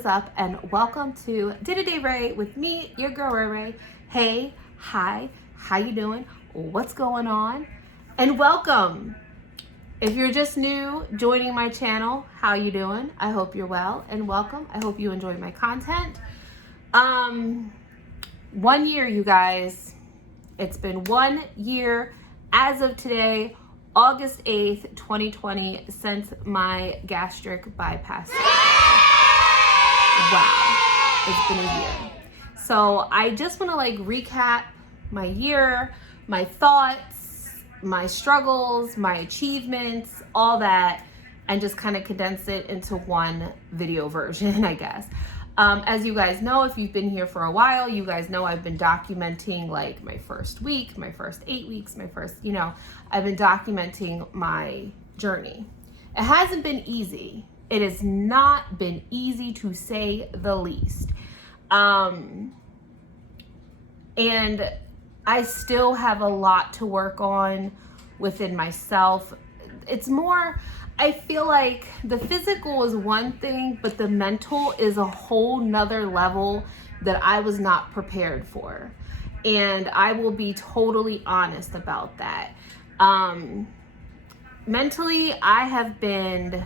is up, and welcome to To Day Rae with me, your girl Ray Ray. Hey, hi, how you doing? What's going on? And welcome. If you're just new joining my channel, how you doing? I hope you're well, and welcome. I hope you enjoy my content. 1 year, you guys. It's been 1 year as of today, August 8th, 2020, since my gastric bypass. Wow, it's been a year. So I just want to recap my year, my thoughts, my struggles, my achievements, all that, and just kind of condense it into one video version, I guess. As you guys know, if you've been here for a while, you guys know I've been documenting my first week, my first 8 weeks, I've been documenting my journey. It hasn't been easy. It has not been easy, to say the least. And I still have a lot to work on within myself. It's more, I feel like the physical is one thing, but the mental is a whole nother level that I was not prepared for. And I will be totally honest about that. Mentally, I have been,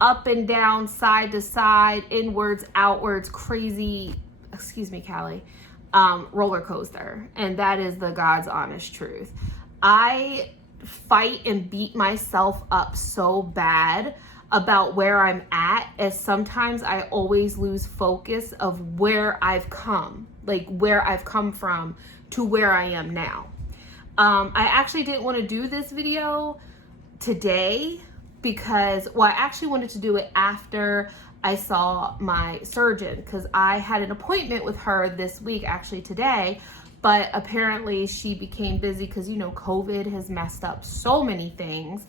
up and down, side to side, inwards, outwards, crazy, excuse me, Callie, roller coaster. And that is the God's honest truth. I fight and beat myself up so bad about where I'm at, as sometimes I always lose focus of where I've come, where I've come from to where I am now. I actually didn't want to do this video today because, I actually wanted to do it after I saw my surgeon, because I had an appointment with her this week, actually today, but apparently she became busy because, COVID has messed up so many things.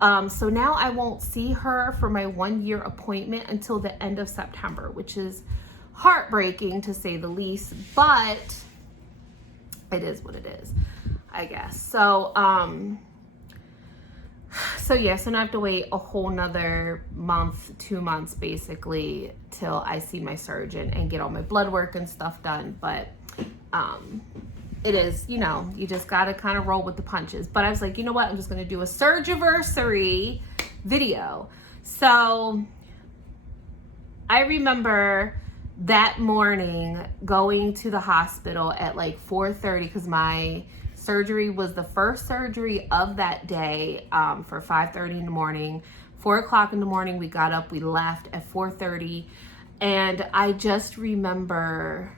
So now I won't see her for my 1 year appointment until the end of September, which is heartbreaking to say the least, but it is what it is, I guess. So now I have to wait a whole nother month, 2 months basically, till I see my surgeon and get all my blood work and stuff done. But it is, you just got to kind of roll with the punches. But I was like, you know what? I'm just going to do a Surger-versary video. So I remember that morning going to the hospital at 4:30, because my surgery was the first surgery of that day, for 5:30 in the morning. 4 o'clock in the morning, we got up, we left at 4:30. And I just remember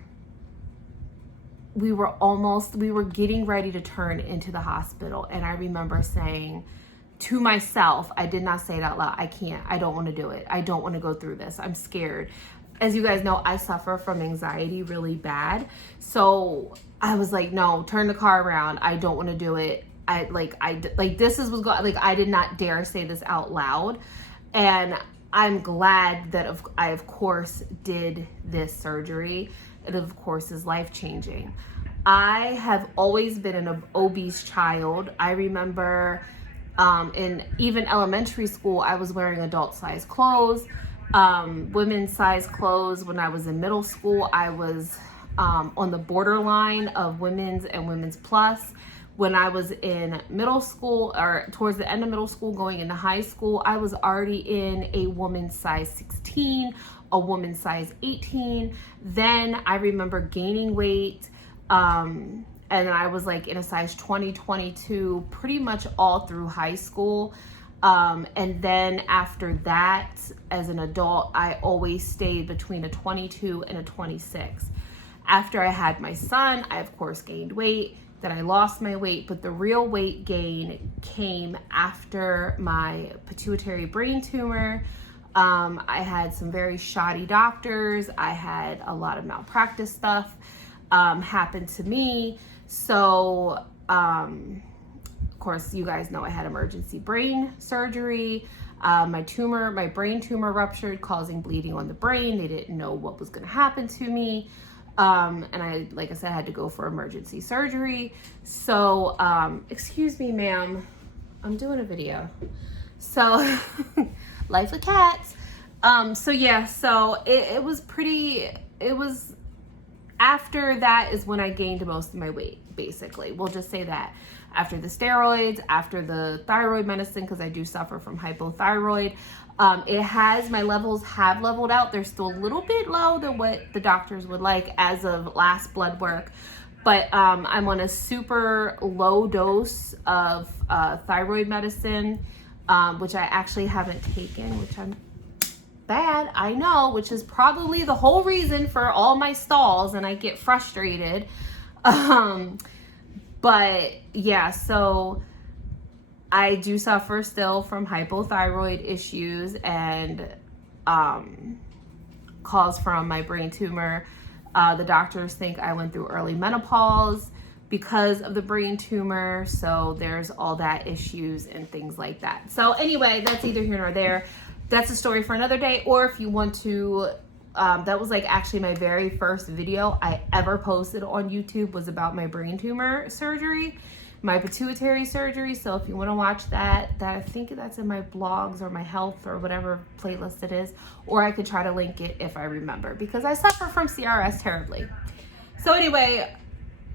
we were getting ready to turn into the hospital. And I remember saying to myself, I did not say it out loud, I don't want to do it. I don't want to go through this. I'm scared. As you guys know, I suffer from anxiety really bad. So I was like, no, turn the car around. I don't want to do it. This is what's going, I did not dare say this out loud. And I'm glad that I of course did this surgery. It of course is life-changing. I have always been an obese child. I remember in even elementary school, I was wearing adult size clothes, women's size clothes. When I was in middle school, I was on the borderline of women's and women's plus. When I was in middle school, or towards the end of middle school going into high school, I was already in a woman's size 16, a woman's size 18. Then I remember gaining weight, and I was in a size 20, 22, pretty much all through high school. And then after that, as an adult, I always stayed between a 22 and a 26. After I had my son, I of course gained weight. Then I lost my weight, but the real weight gain came after my pituitary brain tumor. I had some very shoddy doctors. I had a lot of malpractice stuff happen to me. So, of course, you guys know I had emergency brain surgery. My brain tumor ruptured, causing bleeding on the brain. They didn't know what was going to happen to me. And I, like I said, had to go for emergency surgery. So, excuse me, ma'am, I'm doing a video. So, life with cats. So yeah, so it was after that is when I gained most of my weight, basically. We'll just say that. After the steroids, after the thyroid medicine, because I do suffer from hypothyroid, my levels have leveled out. They're still a little bit low than what the doctors would like as of last blood work. But I'm on a super low dose of thyroid medicine, which I actually haven't taken, which I'm bad, I know, which is probably the whole reason for all my stalls, and I get frustrated. But yeah, so I do suffer still from hypothyroid issues and caused from my brain tumor. The doctors think I went through early menopause because of the brain tumor, so there's all that issues and things like that. So anyway, that's either here nor there. That's a story for another day. Or if you want to, that was like actually my very first video I ever posted on YouTube was about my brain tumor surgery, my pituitary surgery. So if you want to watch that I think that's in my blogs or my health or whatever playlist it is, or I could try to link it if I remember, because I suffer from CRS terribly. So anyway,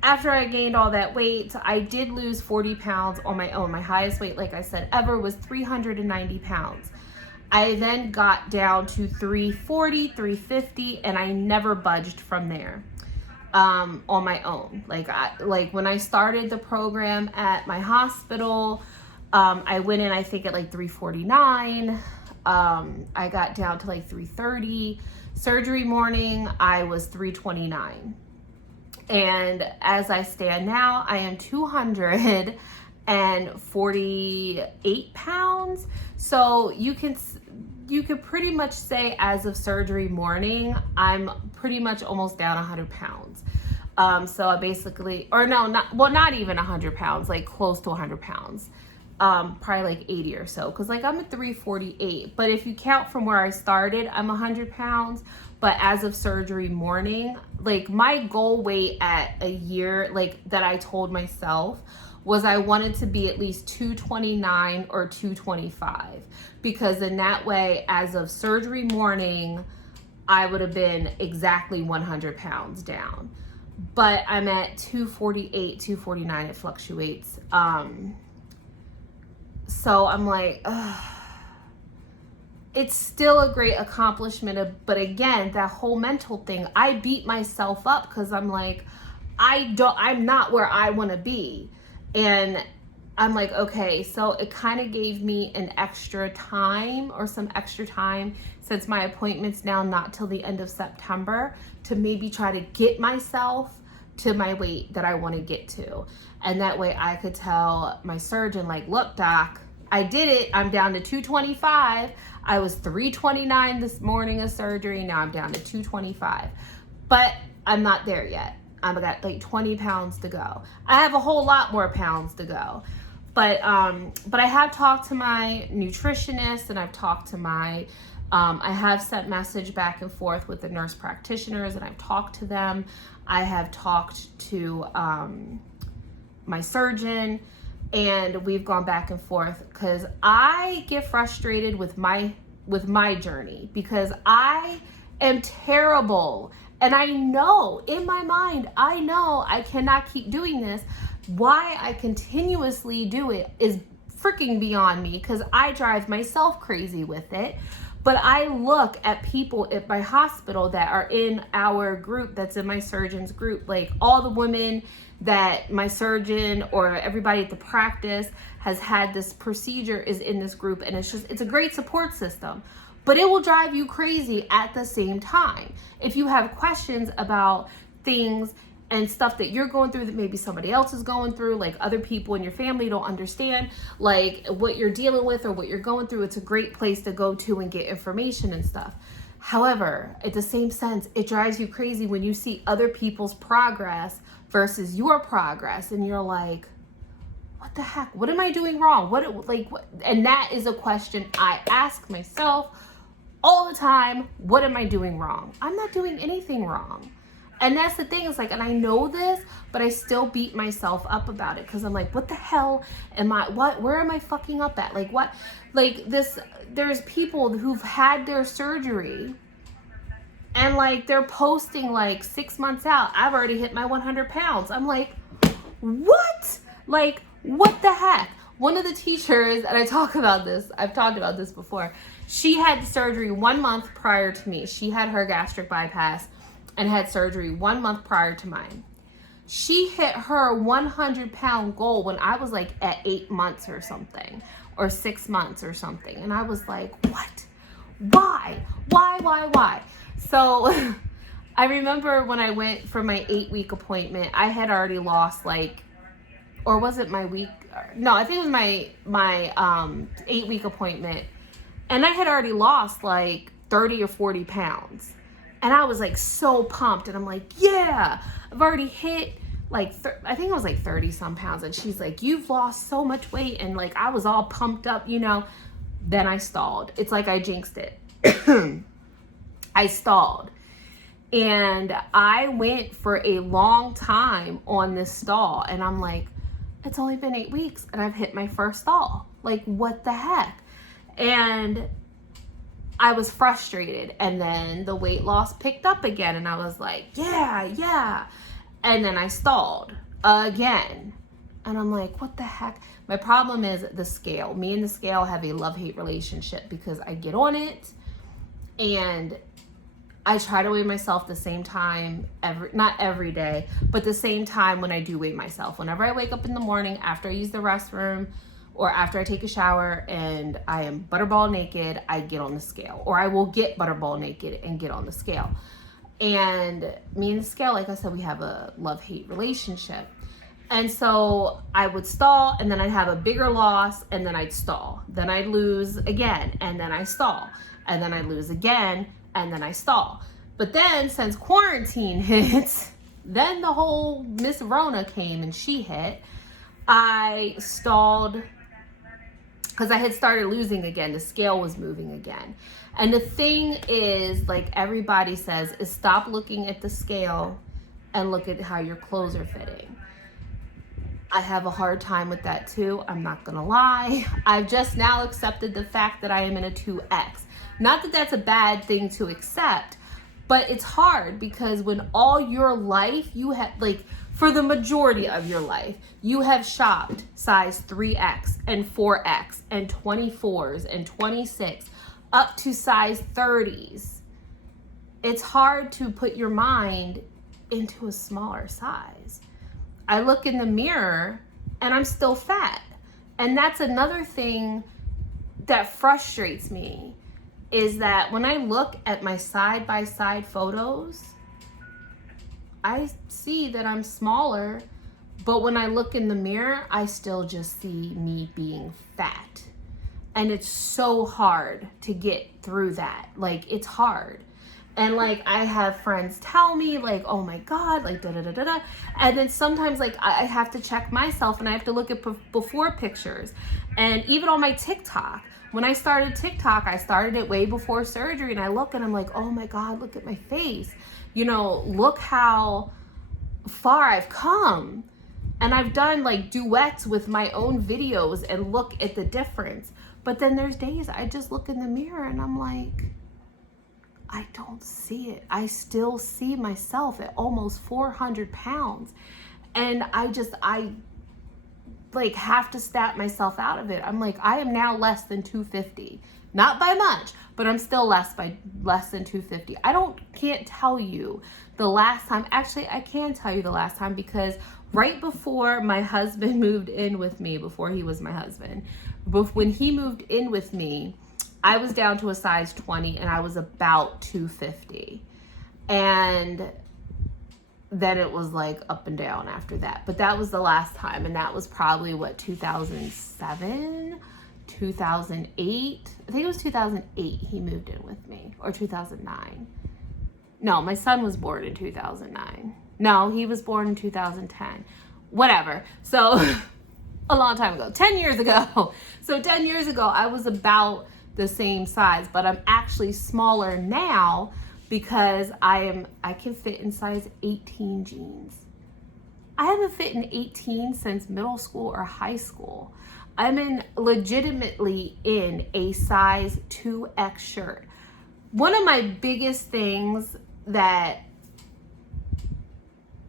after I gained all that weight, I did lose 40 pounds on my own. My highest weight, like I said, ever was 390 pounds. I then got down to 340, 350, and I never budged from there on my own. Like when I started the program at my hospital, I went in, I think, at like 349. I got down to like 330. Surgery morning, I was 329. And as I stand now, I am 248 pounds. So you can pretty much say as of surgery morning, I'm pretty much almost down 100 pounds. So I basically, or no, not even 100 pounds, like close to 100 pounds. Probably like 80 or so, because like I'm at 348. But if you count from where I started, I'm 100 pounds. But as of surgery morning, like my goal weight at a year, like that I told myself, was I wanted to be at least 229 or 225, because in that way, as of surgery morning, I would have been exactly 100 pounds down. But I'm at 248, 249, it fluctuates. So I'm like, ugh. It's still a great accomplishment, but again, that whole mental thing, I beat myself up because I'm like, I'm not where I want to be. And I'm like, okay, so it kind of gave me an extra time, or some extra time, since my appointment's now not till the end of September, to maybe try to get myself to my weight that I want to get to. And that way I could tell my surgeon, like, look, doc, I did it. I'm down to 225. I was 329 this morning of surgery. Now I'm down to 225. But I'm not there yet. I've got like 20 pounds to go. I have a whole lot more pounds to go. But I have talked to my nutritionist, and I've talked to I have sent message back and forth with the nurse practitioners, and I've talked to them. I have talked to my surgeon, and we've gone back and forth, because I get frustrated with my journey, because I am terrible. And I know in my mind, I know I cannot keep doing this. Why I continuously do it is freaking beyond me, because I drive myself crazy with it. But I look at people at my hospital that are in our group, that's in my surgeon's group, like all the women that my surgeon or everybody at the practice has had this procedure is in this group. And it's a great support system. But it will drive you crazy at the same time. If you have questions about things and stuff that you're going through that maybe somebody else is going through, like other people in your family don't understand, like what you're dealing with or what you're going through, it's a great place to go to and get information and stuff. However, at the same sense, it drives you crazy when you see other people's progress versus your progress, and you're like, what the heck? What am I doing wrong? What? And that is a question I ask myself all the time. What am I doing wrong? I'm not doing anything wrong. And that's the thing, it's like, and I know this, but I still beat myself up about it because I'm like, what the hell where am I fucking up at? Like, what? Like, there's people who've had their surgery and like they're posting like 6 months out, I've already hit my 100 pounds. I'm like, what? Like, what the heck? One of the teachers, and I've talked about this before, she had surgery 1 month prior to me. She had her gastric bypass and had surgery 1 month prior to mine. She hit her 100-pound goal when I was like at 8 months or something, or 6 months or something. And I was like, what? Why? So I remember when I went for my 8-week appointment, I had already lost like, or was it my week? No, I think it was my 8-week appointment. And I had already lost like 30 or 40 pounds. And I was like so pumped. And I'm like, yeah, I've already hit like, I think it was like 30 some pounds. And she's like, you've lost so much weight. And like, I was all pumped up, you know. Then I stalled. It's like I jinxed it. I stalled. And I went for a long time on this stall. And I'm like, it's only been 8 weeks and I've hit my first stall. Like, what the heck? And I was frustrated. And then the weight loss picked up again. And I was like, yeah. And then I stalled again. And I'm like, what the heck? My problem is the scale. Me and the scale have a love-hate relationship because I get on it and I try to weigh myself the same time, not every day, but the same time when I do weigh myself. Whenever I wake up in the morning, after I use the restroom, or after I take a shower and I am butterball naked, I get on the scale. Or I will get butterball naked and get on the scale. And me and the scale, like I said, we have a love-hate relationship. And so I would stall, and then I'd have a bigger loss, and then I'd stall. Then I'd lose again, and then I stall. And then I'd lose again, and then I stall. But then since quarantine hits, then the whole Miss Rona came and she hit. I stalled because I had started losing again. The scale was moving again. And the thing is, like everybody says, is stop looking at the scale and look at how your clothes are fitting. I have a hard time with that too. I'm not gonna lie. I've just now accepted the fact that I am in a 2X. Not that that's a bad thing to accept, but it's hard because when all your life you have, like for the majority of your life, you have shopped size 3X and 4X and 24s and 26 up to size 30s. It's hard to put your mind into a smaller size. I look in the mirror and I'm still fat. And that's another thing that frustrates me, is that when I look at my side-by-side photos, I see that I'm smaller, but when I look in the mirror, I still just see me being fat. And it's so hard to get through that. Like, it's hard. And like, I have friends tell me like, oh my God, like da-da-da-da-da. And then sometimes like I have to check myself and I have to look at before pictures. And even on my TikTok, when I started TikTok, I started it way before surgery, and I look and I'm like, oh my God, look at my face. You know, look how far I've come. And I've done like duets with my own videos and look at the difference. But then there's days I just look in the mirror and I'm like, I don't see it. I still see myself at almost 400 pounds. And I like have to stat myself out of it. I'm like, I am now less than 250. Not by much, but I'm still less than 250. Can't tell you the last time. Actually, I can tell you the last time, because right before my husband moved in with me, before he was my husband, when he moved in with me, I was down to a size 20 and I was about 250. And then it was like up and down after that. But that was the last time. And that was probably 2007, 2008. I think it was 2008 he moved in with me, or 2009. No, my son was born in 2009. No, he was born in 2010. Whatever. So a long time ago, 10 years ago. So 10 years ago, I was about the same size, but I'm actually smaller now because I can fit in size 18 jeans. I haven't fit in 18 since middle school or high school. I'm legitimately in a size 2X shirt. One of my biggest things that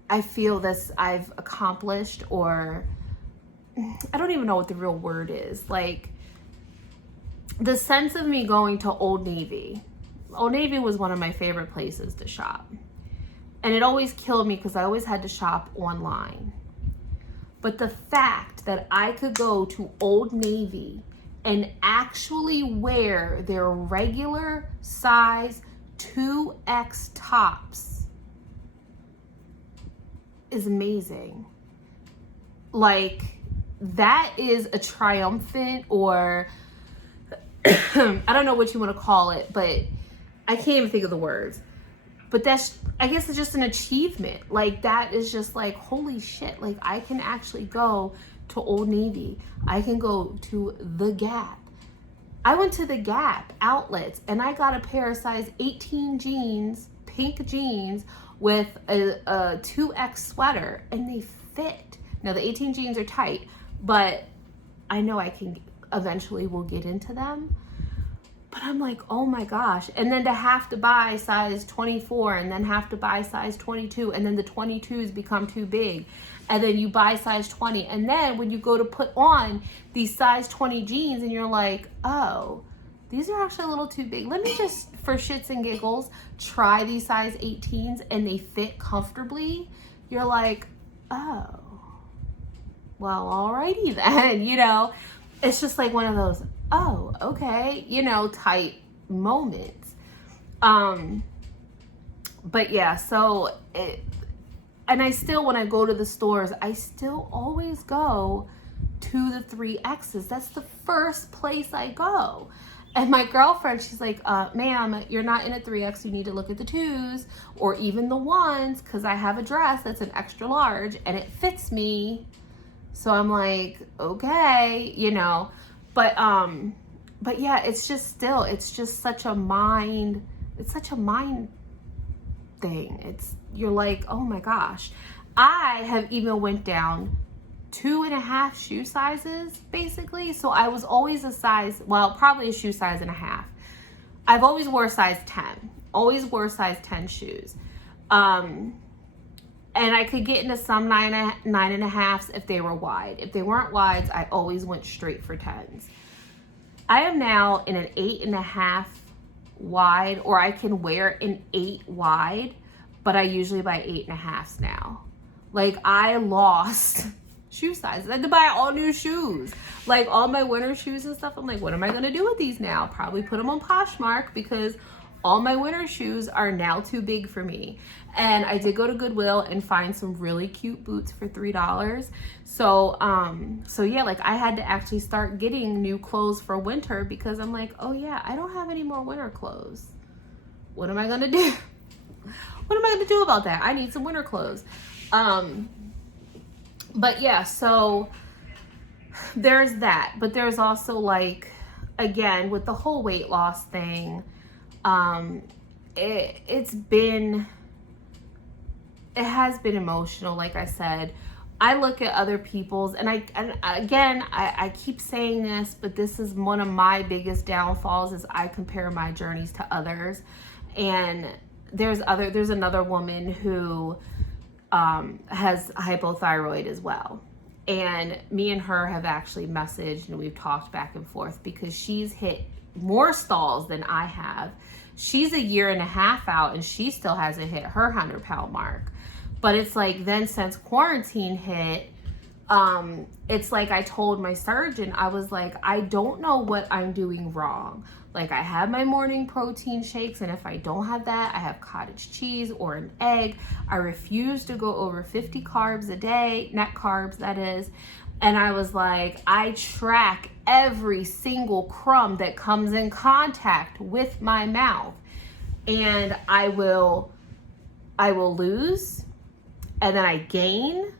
I feel that I've accomplished, or I don't even know what the real word is, like the sense of me going to Old Navy. Old Navy was one of my favorite places to shop. And it always killed me because I always had to shop online. But the fact that I could go to Old Navy and actually wear their regular size 2X tops is amazing. Like, that is a triumphant, or I don't know what you want to call it, but I can't even think of the words. But that's, I guess it's just an achievement. Like, that is just like, holy shit. Like, I can actually go to Old Navy. I can go to the Gap. I went to the Gap outlets and I got a pair of size 18 jeans, pink jeans, with a 2X sweater, and they fit. Now, the 18 jeans are tight, but I know I can eventually will get into them. But I'm like, oh my gosh. And then to have to buy size 24 and then have to buy size 22, and then the 22s become too big. And then you buy size 20. And then when you go to put on these size 20 jeans and you're like, oh, these are actually a little too big. Let me just, for shits and giggles, try these size 18s and they fit comfortably. You're like, oh, well, alrighty then, you know. It's just like one of those, oh, okay, you know, type moments. But yeah, so and I still, when I go to the stores, I still always go to the 3Xs. That's the first place I go. And my girlfriend, she's like, ma'am, you're not in a 3X. You need to look at the 2s or even the 1s, because I have a dress that's an extra large and it fits me. So I'm like, okay, you know, but yeah, it's just such a mind, it's such a mind thing. You're like, oh my gosh. I have even went down 2.5 shoe sizes, basically. So I was always a size, well, probably a shoe size and a half. I've always wore size 10, always wore size 10 shoes. And I could get into some 9.5s if they were wide. If they weren't wides, I always went straight for 10s. I am now in an 8.5 wide, or I can wear an 8 wide, but I usually buy 8.5s now. Like, I lost shoe sizes. I had to buy all new shoes. Like, all my winter shoes and stuff. I'm like, what am I going to do with these now? Probably put them on Poshmark, because all my winter shoes are now too big for me. And I did go to Goodwill and find some really cute boots for $3. So yeah, like, I had to actually start getting new clothes for winter, because I'm like, oh yeah, I don't have any more winter clothes. What am I gonna do? What am I gonna do about that? I need some winter clothes. But yeah, so there's that. But there's also, like, again, with the whole weight loss thing, it has been emotional. Like I said, I look at other people's, and I keep saying this, but this is one of my biggest downfalls, is I compare my journeys to others. And there's another woman who has hypothyroid as well. And me and her have actually messaged, and we've talked back and forth, because she's hit more stalls than I have. She's 1.5 years out and she still hasn't hit her 100-pound mark. But it's like, then since quarantine hit, it's like, I told my surgeon, I was like, I don't know what I'm doing wrong. Like, I have my morning protein shakes, and if I don't have that, I have cottage cheese or an egg. I refuse to go over 50 carbs a day, net carbs, that is. And I was like, I track every single crumb that comes in contact with my mouth. And I will lose, and then I gain,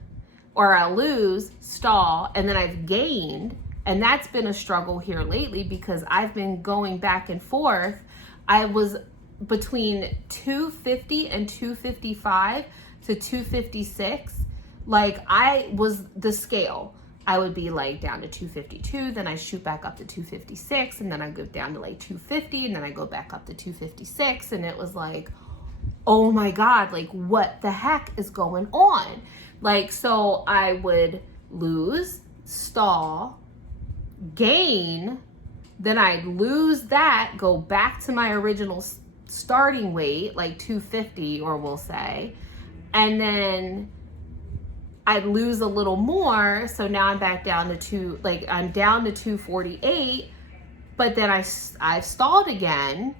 or I'll lose, stall, and then I've gained. And that's been a struggle here lately, because I've been going back and forth. I was between 250 and 255 to 256 Like I was the scale. I would be like down to 252, then I shoot back up to 256, and then I go down to like 250, and then I go back up to 256, and it was like, oh my God, like what the heck is going on? Like, so I would lose, stall, gain, then I'd lose that, go back to my original starting weight, like 250, or we'll say, and then I'd lose a little more. So now I'm back down to I'm down to 248, but then I've stalled again.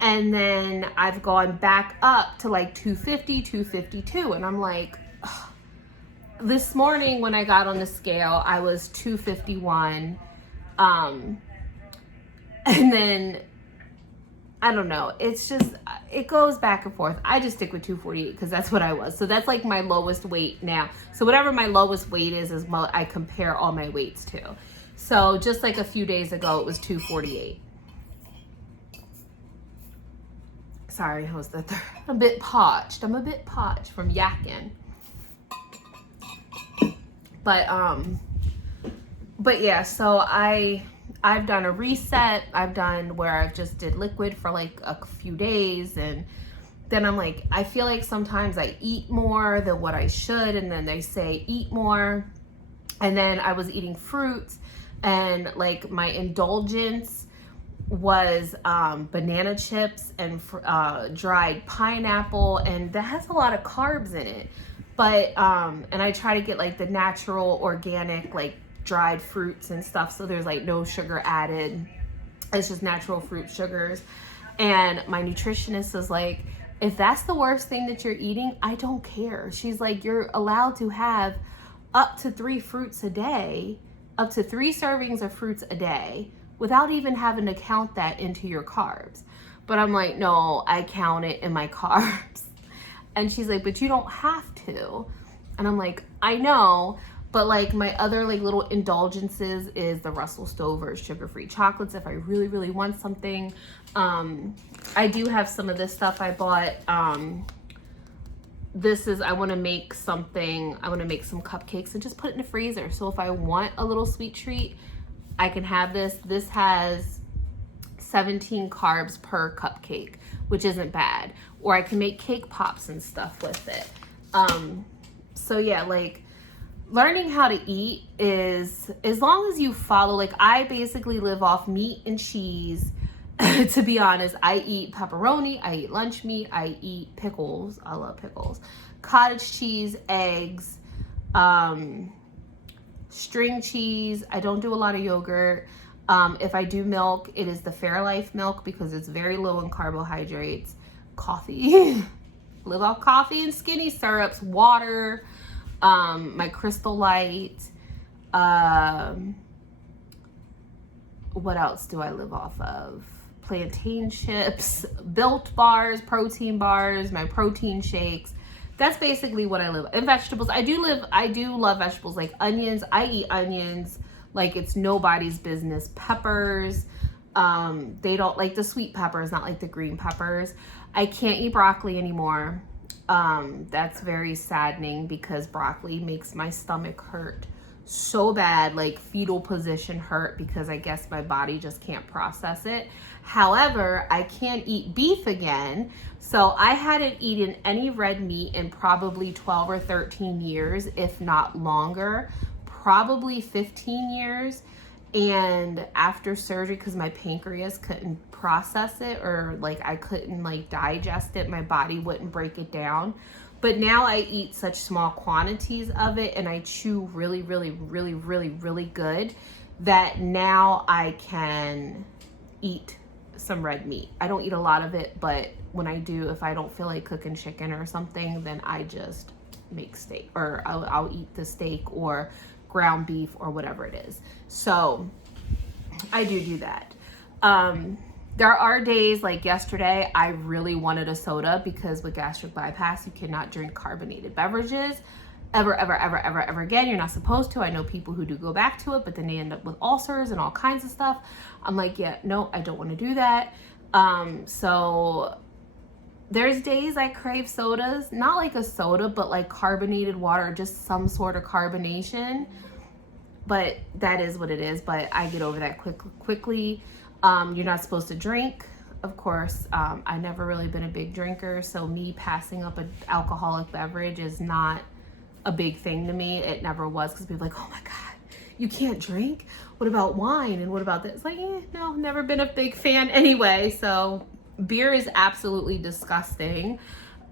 And then I've gone back up to like 250, 252. And I'm like, ugh. This morning when I got on the scale, I was 251. And then I don't know. It's just, it goes back and forth. I just stick with 248 because that's what I was. So that's like my lowest weight now. So whatever my lowest weight is what I compare all my weights to. So just like a few days ago, it was 248. Sorry, I was a bit parched. I'm a bit parched from yakking. But yeah, so I've done a reset. I've done where I've just did liquid for like a few days, and then I'm like, I feel like sometimes I eat more than what I should, and then they say eat more. And then I was eating fruits, and like my indulgence was banana chips and dried pineapple, and that has a lot of carbs in it. But and I try to get like the natural organic like dried fruits and stuff, so there's like no sugar added. It's just natural fruit sugars. And my nutritionist is like, if that's the worst thing that you're eating, I don't care. She's like, you're allowed to have up to 3 fruits a day, up to 3 servings of fruits a day, without even having to count that into your carbs. But I'm like, no, I count it in my carbs. And she's like, but you don't have to. And I'm like, I know. But like my other like little indulgences is the Russell Stover sugar-free chocolates if I really, really want something. I do have some of this stuff I bought. This is, I want to make something. I want to make some cupcakes and just put it in the freezer. So if I want a little sweet treat, I can have this. This has 17 carbs per cupcake, which isn't bad. Or I can make cake pops and stuff with it. So yeah, like learning how to eat is, as long as you follow, like I basically live off meat and cheese. To be honest, I eat pepperoni, I eat lunch meat, I eat pickles. I love pickles. Cottage cheese, eggs, string cheese. I don't do a lot of yogurt. If I do milk, it is the Fairlife milk because it's very low in carbohydrates. Coffee. Live off coffee and skinny syrups, water, my Crystal Light. What else do I live off of? Plantain chips, Built bars, protein bars, my protein shakes. That's basically what I live. And vegetables. I do love vegetables like onions. I eat onions like it's nobody's business. Peppers. They don't like the sweet peppers, not like the green peppers. I can't eat broccoli anymore. That's very saddening because broccoli makes my stomach hurt so bad, like fetal position hurt, because I guess my body just can't process it. However, I can eat beef again. So I hadn't eaten any red meat in probably 12 or 13 years, if not longer, probably 15 years. And after surgery, because my pancreas couldn't process it, or like I couldn't like digest it, my body wouldn't break it down. But now I eat such small quantities of it and I chew really, really, really, really, really good that now I can eat some red meat. I don't eat a lot of it, but when I do, if I don't feel like cooking chicken or something, then I just make steak, or I'll eat the steak or ground beef or whatever it is. So I do that. There are days like yesterday, I really wanted a soda because with gastric bypass, you cannot drink carbonated beverages ever again. You're not supposed to. I know people who do go back to it, but then they end up with ulcers and all kinds of stuff. I'm like, yeah, no, I don't want to do that. So there's days I crave sodas, not like a soda, but like carbonated water, just some sort of carbonation. But that is what it is. But I get over that quickly. You're not supposed to drink, of course. I've never really been a big drinker, so me passing up an alcoholic beverage is not a big thing to me. It never was, because people are like, oh my God, you can't drink? What about wine? And what about this? Like, no, never been a big fan anyway. So beer is absolutely disgusting.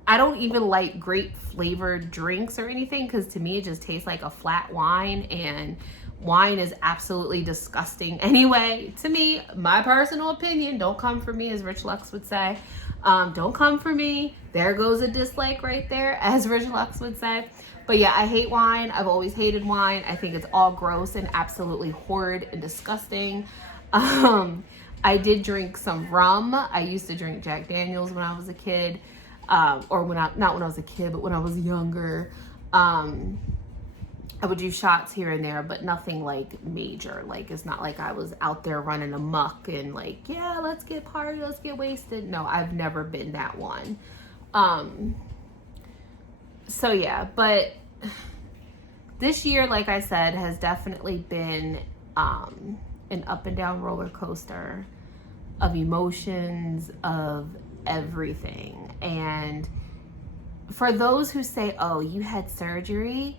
I don't even like grape flavored drinks or anything, because to me it just tastes like a flat wine, and wine is absolutely disgusting anyway. To me, my personal opinion, don't come for me, as Rich Lux would say. Don't come for me. There goes a dislike right there, as Rich Lux would say. But yeah, I hate wine. I've always hated wine. I think it's all gross and absolutely horrid and disgusting. I did drink some rum. I used to drink Jack Daniels when I was a kid. Not when I was a kid, but when I was younger. I would do shots here and there, but nothing like major. Like, it's not like I was out there running amok and like, yeah, let's get party, let's get wasted. No, I've never been that one. So yeah, but this year, like I said, has definitely been an up and down roller coaster of emotions, of everything. And for those who say, oh, you had surgery,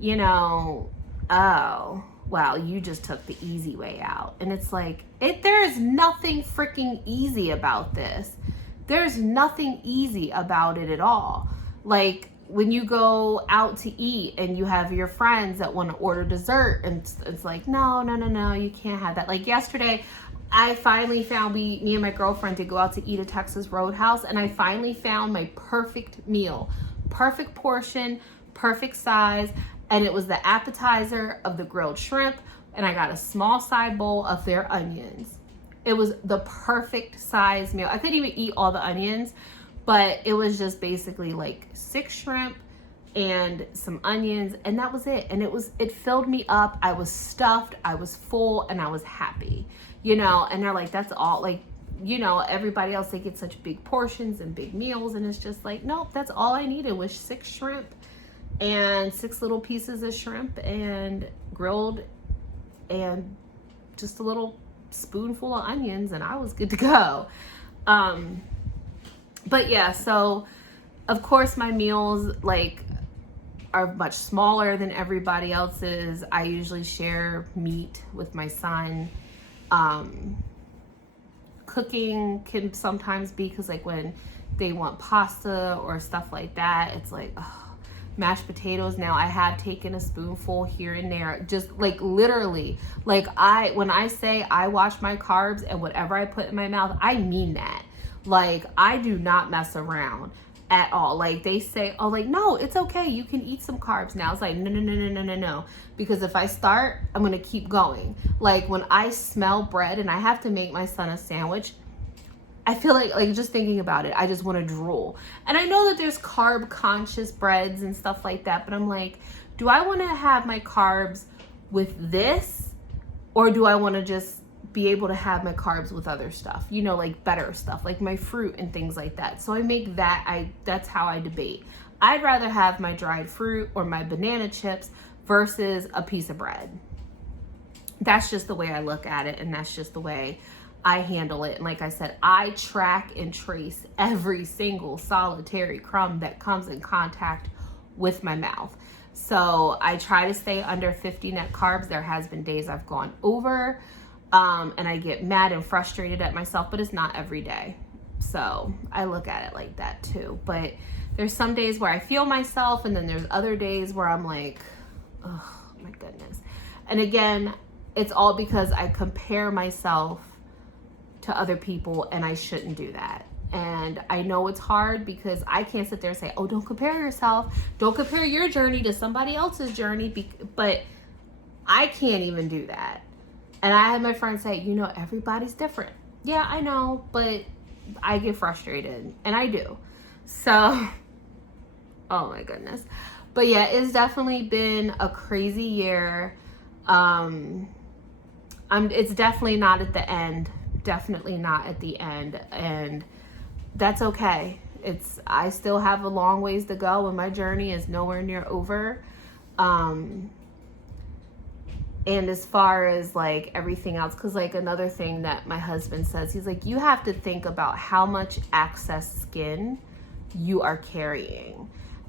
you know, oh, wow, you just took the easy way out. And it's like, there is nothing freaking easy about this. There's nothing easy about it at all. Like, when you go out to eat and you have your friends that want to order dessert, and it's like, no, you can't have that. Like yesterday, I finally found, me and my girlfriend did go out to eat at Texas Roadhouse, and I finally found my perfect meal, perfect portion, perfect size. And it was the appetizer of the grilled shrimp, and I got a small side bowl of their onions. It was the perfect size meal. I couldn't even eat all the onions, but it was just basically like 6 shrimp and some onions, and that was it. And it filled me up. I was stuffed, I was full, and I was happy, you know. And they're like, that's all, like, you know, everybody else, they get such big portions and big meals, and it's just like, nope, that's all I needed was 6 shrimp and 6 little pieces of shrimp and grilled and just a little spoonful of onions, and I was good to go. But yeah, so of course my meals like are much smaller than everybody else's. I usually share meat with my son. Cooking can sometimes be, because like when they want pasta or stuff like that, it's like, oh, mashed potatoes. Now I have taken a spoonful here and there, just like literally, like when I say I watch my carbs and whatever I put in my mouth, I mean that. Like, I do not mess around at all. Like, they say, oh, like, no, it's okay, you can eat some carbs now. It's like, no, because if I start, I'm gonna keep going. Like, when I smell bread and I have to make my son a sandwich, I feel like just thinking about it, I just want to drool. And I know that there's carb conscious breads and stuff like that, but I'm like, do I want to have my carbs with this, or do I want to just be able to have my carbs with other stuff, you know, like better stuff, like my fruit and things like that? So I make that, that's how I debate. I'd rather have my dried fruit or my banana chips versus a piece of bread. That's just the way I look at it, and that's just the way I handle it. And like I said, I track and trace every single solitary crumb that comes in contact with my mouth. So I try to stay under 50 net carbs. There has been days I've gone over, and I get mad and frustrated at myself, but it's not every day. So I look at it like that too. But there's some days where I feel myself, and then there's other days where I'm like, oh my goodness. And again, it's all because I compare myself to other people, and I shouldn't do that. And I know it's hard, because I can't sit there and say, oh, don't compare yourself. Don't compare your journey to somebody else's journey. But I can't even do that. And I had my friend say, you know, everybody's different. Yeah, I know, but I get frustrated, and I do. So, oh my goodness. But yeah, it's definitely been a crazy year. It's definitely not at the end. Definitely not at the end. And that's okay. I still have a long ways to go, and my journey is nowhere near over. And as far as like everything else, because like another thing that my husband says, he's like, you have to think about how much excess skin you are carrying.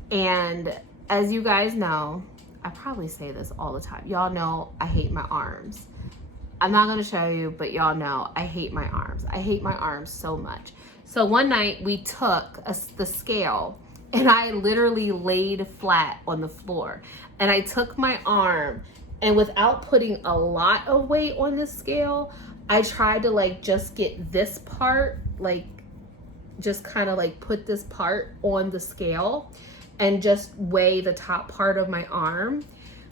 And as you guys know, I probably say this all the time. Y'all know I hate my arms. I'm not going to show you, but y'all know I hate my arms. I hate my arms so much. So one night we took the scale and I literally laid flat on the floor. And I took my arm, and without putting a lot of weight on the scale, I tried to like just get this part, like just kind of like put this part on the scale and just weigh the top part of my arm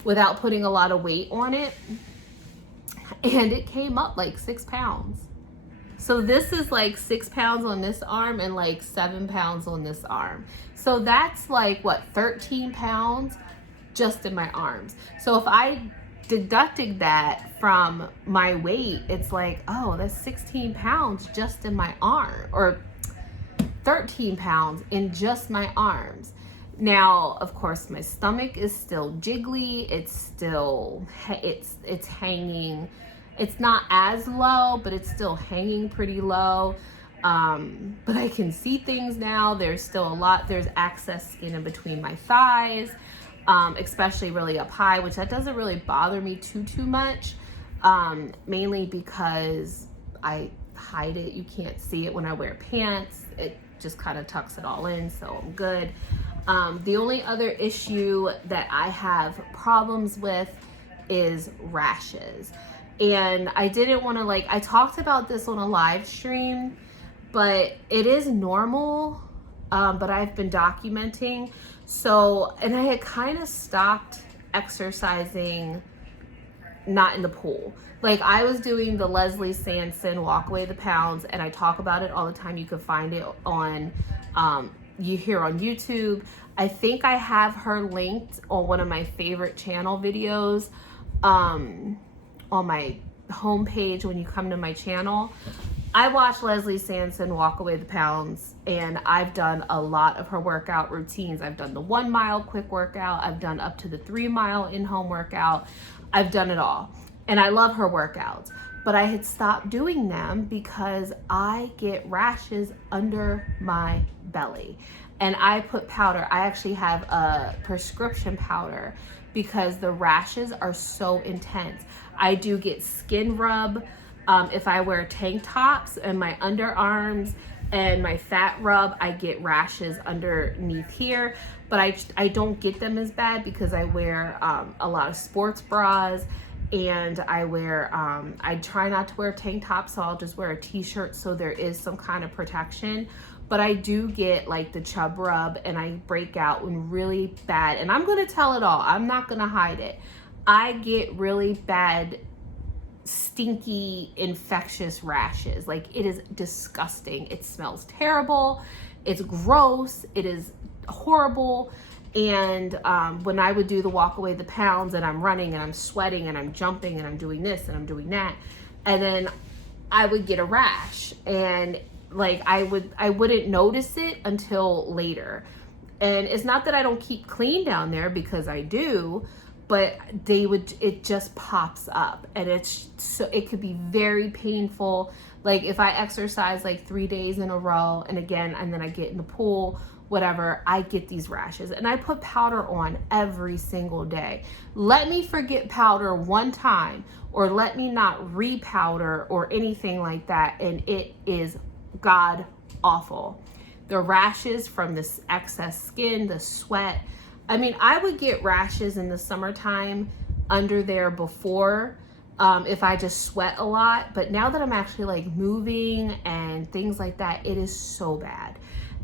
without putting a lot of weight on it. And it came up like 6 pounds. So this is like 6 pounds on this arm and like 7 pounds on this arm. So that's like what, 13 pounds just in my arms. So if I deducted that from my weight, it's like, oh, that's 16 pounds just in my arm, or 13 pounds in just my arms. Now, of course, my stomach is still jiggly. It's still, it's hanging. It's not as low, but it's still hanging pretty low. But I can see things now. There's still a lot. There's excess skin in between my thighs, especially really up high, which that doesn't really bother me too much. Mainly because I hide it. You can't see it when I wear pants. It just kind of tucks it all in, so I'm good. The only other issue that I have problems with is rashes. And I didn't want to I talked about this on a live stream, but it is normal, but I've been documenting. So, and I had kind of stopped exercising, not in the pool. Like I was doing the Leslie Sanson Walk Away the Pounds, and I talk about it all the time. You can find it on, you hear on YouTube. I think I have her linked on one of my favorite channel videos, on my homepage when you come to my channel. I watch Leslie Sanson Walk Away the Pounds, and I've done a lot of her workout routines. I've done the 1 mile quick workout. I've done up to the 3 mile in-home workout. I've done it all. And I love her workouts, but I had stopped doing them because I get rashes under my belly. And I put powder. I actually have a prescription powder because the rashes are so intense. I do get skin rub if I wear tank tops, and my underarms and my fat rub, I get rashes underneath here, but I don't get them as bad because I wear a lot of sports bras, and I wear, I try not to wear tank tops, so I'll just wear a t-shirt so there is some kind of protection. But I do get like the chub rub, and I break out when really bad, and I'm gonna tell it all, I'm not gonna hide it. I get really bad, stinky, infectious rashes. Like it is disgusting. It smells terrible. It's gross. It is horrible. And when I would do the Walk Away the Pounds, and I'm running and I'm sweating and I'm jumping and I'm doing this and I'm doing that, and then I would get a rash, and like I wouldn't notice it until later. And it's not that I don't keep clean down there, because I do, but it just pops up, and it could be very painful. Like if I exercise like 3 days in a row, and then I get in the pool, whatever, I get these rashes. And I put powder on every single day. Let me forget powder one time, or let me not re-powder or anything like that, and it is god awful. The rashes from this excess skin, the sweat. I mean, I would get rashes in the summertime under there before, if I just sweat a lot. But now that I'm actually like moving and things like that, it is so bad.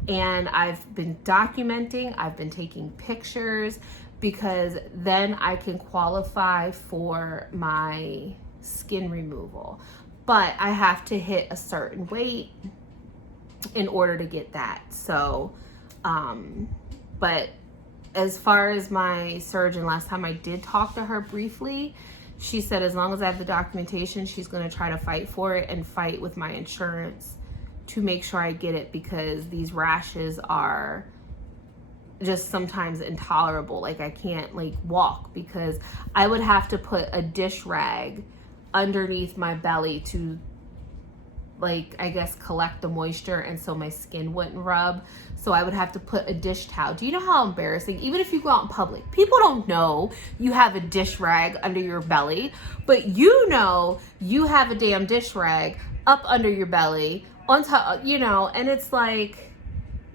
And I've been documenting, I've been taking pictures, because then I can qualify for my skin removal. But I have to hit a certain weight in order to get that. So, but as far as my surgeon, last time I did talk to her briefly, she said as long as I have the documentation, she's going to try to fight for it and fight with my insurance to make sure I get it, because these rashes are just sometimes intolerable. Like I can't like walk, because I would have to put a dish rag underneath my belly to, like, I guess collect the moisture, and so my skin wouldn't rub. So I would have to put a dish towel. Do you know how embarrassing? Even if you go out in public, people don't know you have a dish rag under your belly, but you know you have a damn dish rag up under your belly on top, you know, and it's like,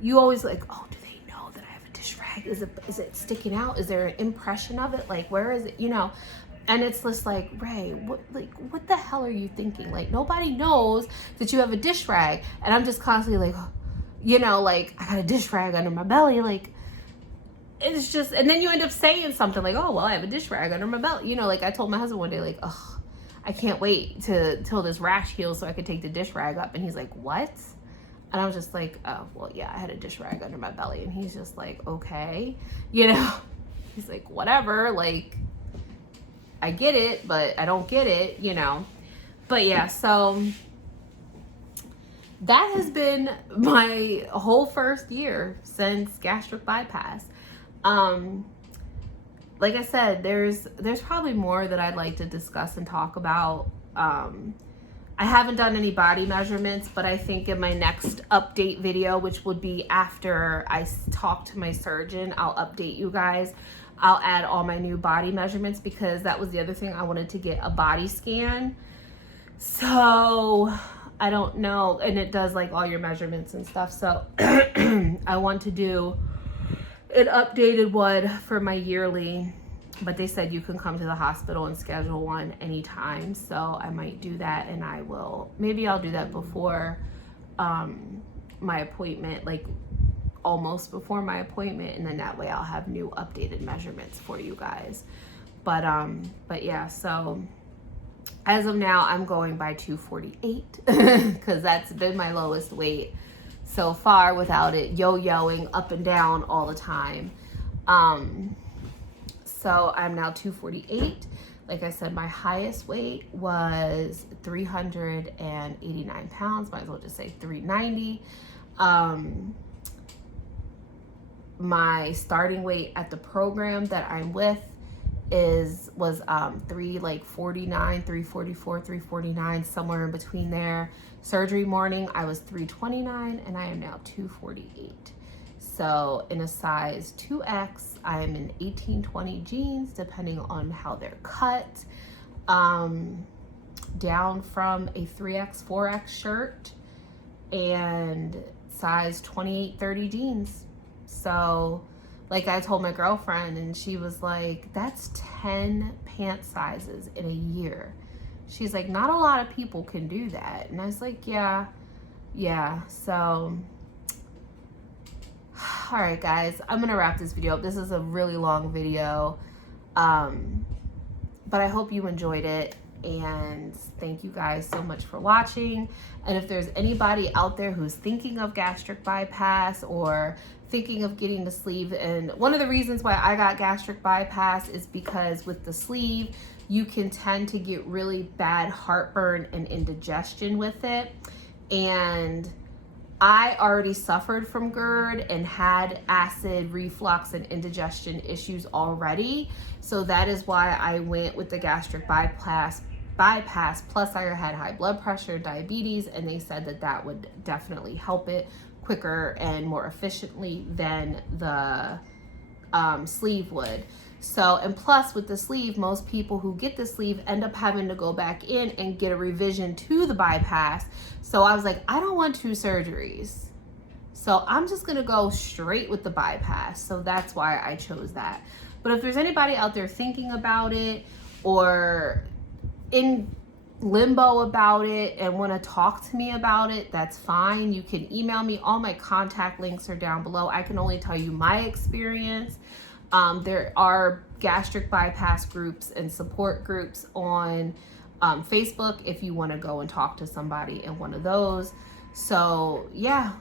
you always like, oh, do they know that I have a dish rag? Is it sticking out? Is there an impression of it? Like, where is it? You know? And it's just like, Ray, what the hell are you thinking? Like, nobody knows that you have a dish rag. And I'm just constantly like, you know, like, I got a dish rag under my belly. Like, it's just, and then you end up saying something like, oh, well, I have a dish rag under my belly. You know, like I told my husband one day, like, oh, I can't wait till this rash heals so I could take the dish rag up. And he's like, what? And I was just like, oh, well, yeah, I had a dish rag under my belly. And he's just like, okay, you know, he's like, whatever, like, I get it, but I don't get it, you know. But yeah, so that has been my whole first year since gastric bypass. Like I said, there's probably more that I'd like to discuss and talk about. I haven't done any body measurements, but I think in my next update video, which would be after I talk to my surgeon, I'll update you guys. I'll add all my new body measurements, because that was the other thing. I wanted to get a body scan. So I don't know. And it does like all your measurements and stuff. So I want to do an updated one for my yearly, but they said you can come to the hospital and schedule one anytime. So I might do that, and maybe I'll do that before my appointment, like almost before my appointment, and then that way I'll have new updated measurements for you guys. But yeah, so as of now I'm going by 248 because that's been my lowest weight so far without it yo-yoing up and down all the time. So I'm now 248. Like I said, my highest weight was 389 pounds. Might as well just say 390. My starting weight at the program that I'm with was 349, 344, 349, somewhere in between there. Surgery morning, I was 329, and I am now 248. So in a size 2X, I am in 1820 jeans, depending on how they're cut, down from a 3X, 4X shirt, and size 2830 jeans. So like I told my girlfriend, and she was like, that's 10 pant sizes in a year. She's like, not a lot of people can do that. And I was like, yeah. So, all right, guys, I'm going to wrap this video up. This is a really long video. But I hope you enjoyed it. And thank you guys so much for watching. And if there's anybody out there who's thinking of gastric bypass or thinking of getting the sleeve, and one of the reasons why I got gastric bypass is because with the sleeve, you can tend to get really bad heartburn and indigestion with it. And I already suffered from GERD and had acid reflux and indigestion issues already. So that is why I went with the gastric bypass. Plus I had high blood pressure, diabetes, and they said that that would definitely help it quicker and more efficiently than the sleeve would. So, and plus with the sleeve, most people who get the sleeve end up having to go back in and get a revision to the bypass. So I was like, I don't want 2 surgeries. So I'm just gonna go straight with the bypass. So that's why I chose that. But if there's anybody out there thinking about it or in limbo about it and want to talk to me about it, that's fine. You can email me. All my contact links are down below. I can only tell you my experience. There are gastric bypass groups and support groups on Facebook if you want to go and talk to somebody in one of those. So yeah,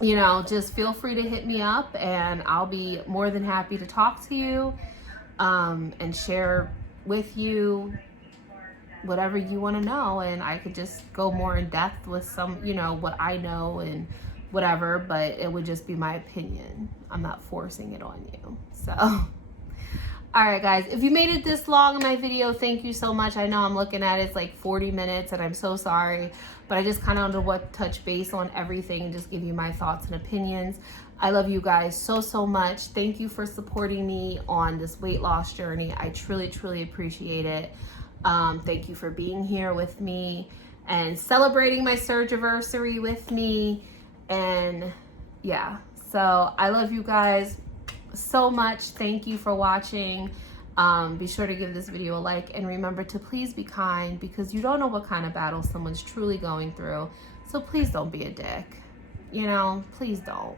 you know, just feel free to hit me up and I'll be more than happy to talk to you and share with you whatever you want to know, and I could just go more in depth with some, you know, what I know and whatever, but it would just be my opinion. I'm not forcing it on you. So, all right, guys, if you made it this long in my video, thank you so much. I know I'm looking at it, it's like 40 minutes, and I'm so sorry, but I just kind of want to touch base on everything and just give you my thoughts and opinions. I love you guys so, so much. Thank you for supporting me on this weight loss journey. I truly, truly appreciate it. Thank you for being here with me and celebrating my Surger-versary with me. And yeah, so I love you guys so much. Thank you for watching. Be sure to give this video a like, and remember to please be kind, because you don't know what kind of battle someone's truly going through. So please don't be a dick. You know, please don't.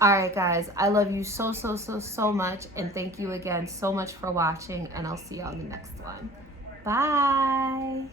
All right, guys, I love you so, so, so, so much. And thank you again so much for watching. And I'll see you on the next one. Bye.